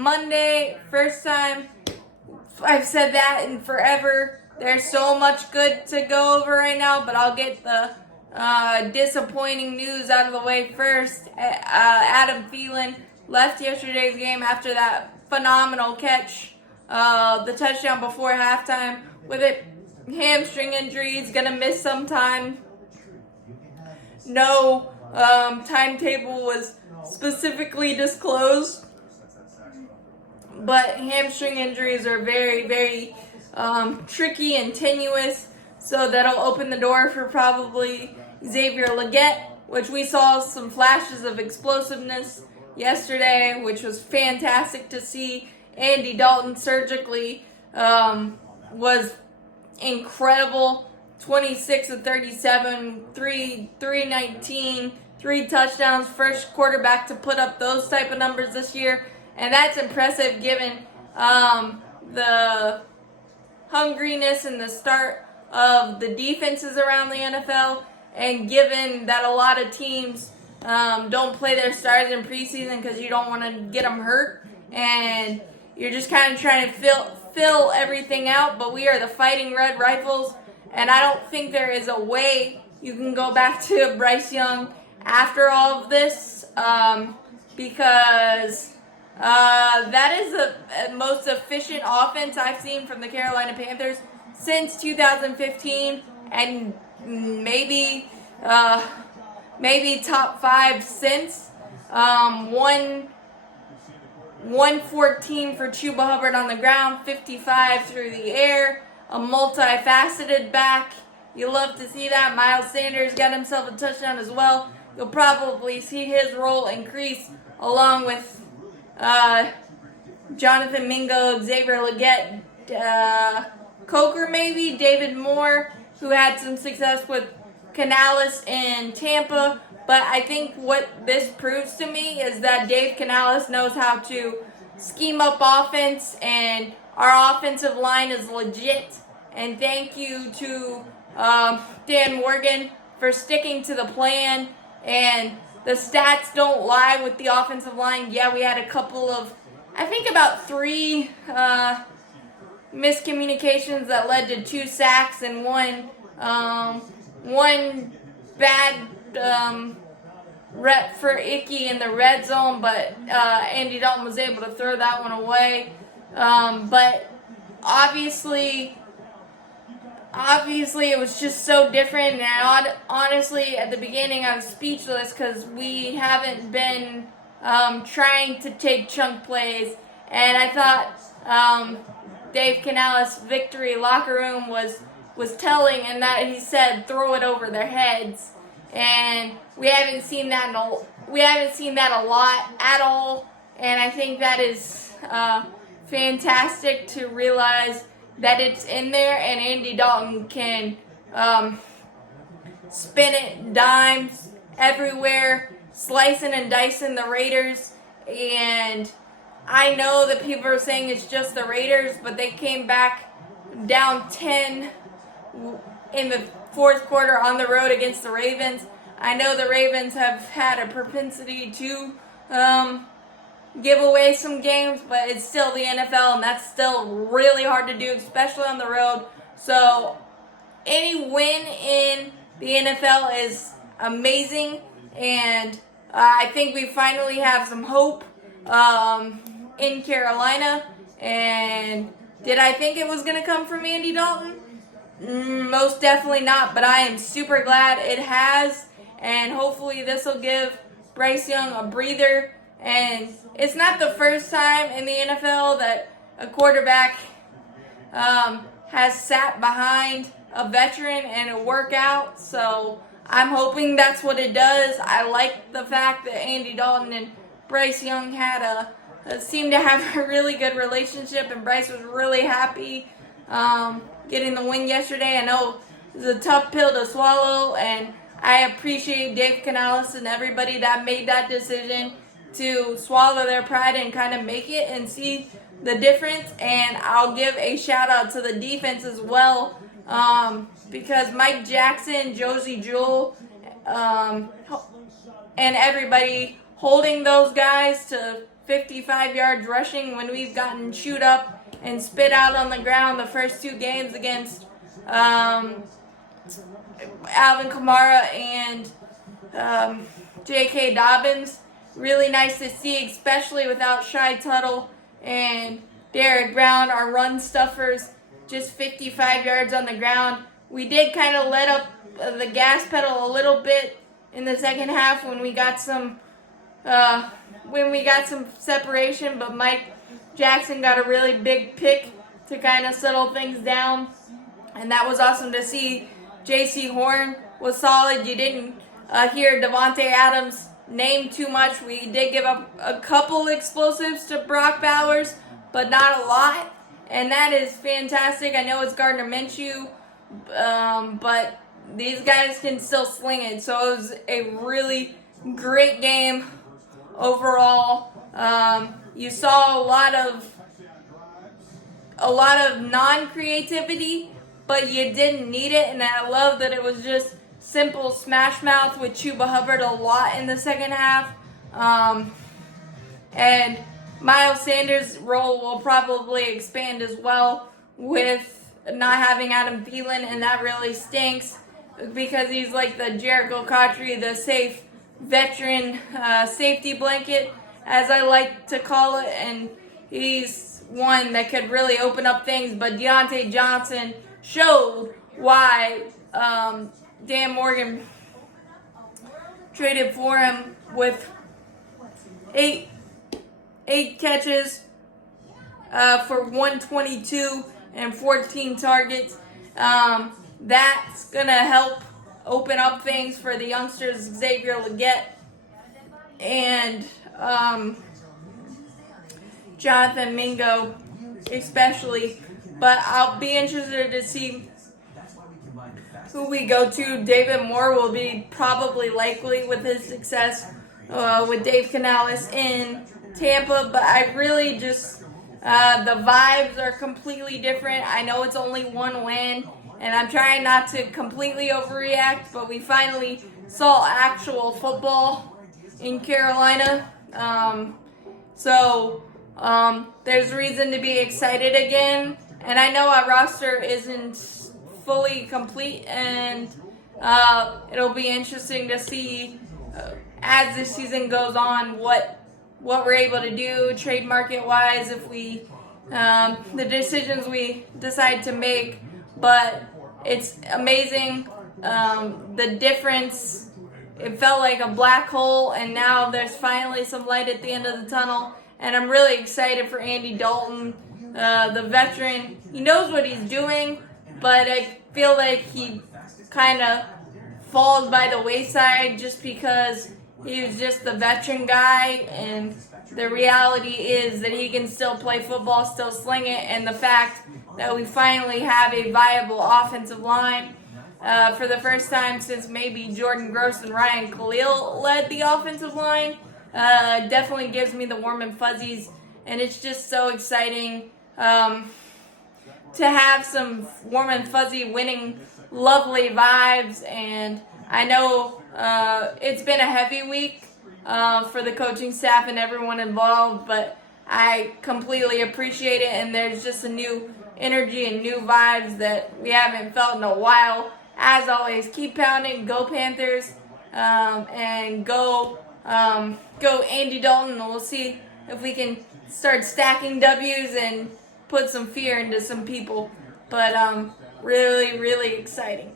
Monday. First time I've said that in forever. There's so much good to go over right now, but I'll get the disappointing news out of the way first. Adam Thielen left yesterday's game after that phenomenal catch, the touchdown before halftime, with a hamstring injury. He's going to miss some time. No timetable was specifically disclosed, but hamstring injuries are very, very tricky and tenuous, so that'll open the door for probably Xavier Legette, which we saw some flashes of explosiveness yesterday, which was fantastic to see. Andy Dalton surgically was incredible. 26 of 37, 319, 3 touchdowns, first quarterback to put up those type of numbers this year. And that's impressive given the hungriness and the start of the defenses around the NFL, and given that a lot of teams don't play their stars in preseason because you don't want to get them hurt, and you're just kind of trying to fill everything out. But we are the Fighting Red Rifles, and I don't think there is a way you can go back to Bryce Young after all of this, because that is the most efficient offense I've seen from the Carolina Panthers since 2015, and maybe top 5 since. 114 for Chuba Hubbard on the ground, 55 through the air, a multifaceted back. You love to see that. Miles Sanders got himself a touchdown as well. You'll probably see his role increase along with Jonathan Mingo, Xavier Legette, Coker maybe, David Moore, who had some success with Canales in Tampa. But I think what this proves to me is that Dave Canales knows how to scheme up offense, and our offensive line is legit. And thank you to Dan Morgan for sticking to the plan. And the stats don't lie with the offensive line. Yeah, we had a couple of, I think about 3 miscommunications that led to 2 sacks and one bad rep for Icky in the red zone, but Andy Dalton was able to throw that one away. But obviously it was just so different, and honestly, at the beginning I was speechless because we haven't been trying to take chunk plays, and I thought Dave Canales' victory locker room was telling, in that he said throw it over their heads, and we haven't seen that a lot at all, and I think that is fantastic to realize that it's in there, and Andy Dalton can spin it dimes everywhere, slicing and dicing the Raiders. And I know that people are saying it's just the Raiders, but they came back down 10 in the fourth quarter on the road against the Ravens. I know the Ravens have had a propensity to give away some games, but it's still the NFL, and that's still really hard to do, especially on the road. So any win in the NFL is amazing, and I think we finally have some hope in Carolina. And did I think it was going to come from Andy Dalton? Most definitely not, but I am super glad it has, and hopefully this will give Bryce Young a breather. And it's not the first time in the NFL that a quarterback has sat behind a veteran and it worked out. So I'm hoping that's what it does. I like the fact that Andy Dalton and Bryce Young seemed to have a really good relationship, and Bryce was really happy getting the win yesterday. I know it was a tough pill to swallow, and I appreciate Dave Canales and everybody that made that decision to swallow their pride and kind of make it and see the difference. And I'll give a shout out to the defense as well, because Mike Jackson, Josie Jewell, and everybody holding those guys to 55 yards rushing when we've gotten chewed up and spit out on the ground the first 2 games against Alvin Kamara and J.K. Dobbins. Really nice to see, especially without Shy Tuttle and Derek Brown, our run stuffers, just 55 yards on the ground. We did kind of let up the gas pedal a little bit in the second half when we got some separation, but Mike Jackson got a really big pick to kind of settle things down, and that was awesome to see. J.C. Horn was solid. You didn't hear Devontae Adams name too much. We did give up a couple explosives to Brock Bowers, but not a lot, and that is fantastic. I know it's Gardner Minshew, but these guys can still sling it, so it was a really great game overall. You saw a lot of non-creativity, but you didn't need it, and I love that it was just simple smash mouth with Chuba Hubbard a lot in the second half. And Miles Sanders' role will probably expand as well with not having Adam Thielen, and that really stinks because he's like the Jericho Cotchery, the safe veteran safety blanket, as I like to call it, and he's one that could really open up things. But Deontay Johnson showed why Dan Morgan traded for him with eight catches for 122 and 14 targets. That's going to help open up things for the youngsters, Xavier Legette and Jonathan Mingo especially. But I'll be interested to see who we go to. David Moore will be probably likely with his success with Dave Canales in Tampa. But I really just, the vibes are completely different. I know it's only one win, and I'm trying not to completely overreact, but we finally saw actual football in Carolina. So there's reason to be excited again. And I know our roster isn't fully complete, and it'll be interesting to see as this season goes on what we're able to do trade market wise, if we the decisions we decide to make. But it's amazing the difference. It felt like a black hole, and now there's finally some light at the end of the tunnel, and I'm really excited for Andy Dalton, the veteran. He knows what he's doing, but I feel like he kind of falls by the wayside just because he was just the veteran guy, and the reality is that he can still play football, still sling it, and the fact that we finally have a viable offensive line for the first time since maybe Jordan Gross and Ryan Khalil led the offensive line definitely gives me the warm and fuzzies, and it's just so exciting to have some warm and fuzzy winning lovely vibes. And I know it's been a heavy week for the coaching staff and everyone involved, but I completely appreciate it, and there's just a new energy and new vibes that we haven't felt in a while. As always, keep pounding, go Panthers, and go Andy Dalton, and we'll see if we can start stacking W's and put some fear into some people. But really, really exciting.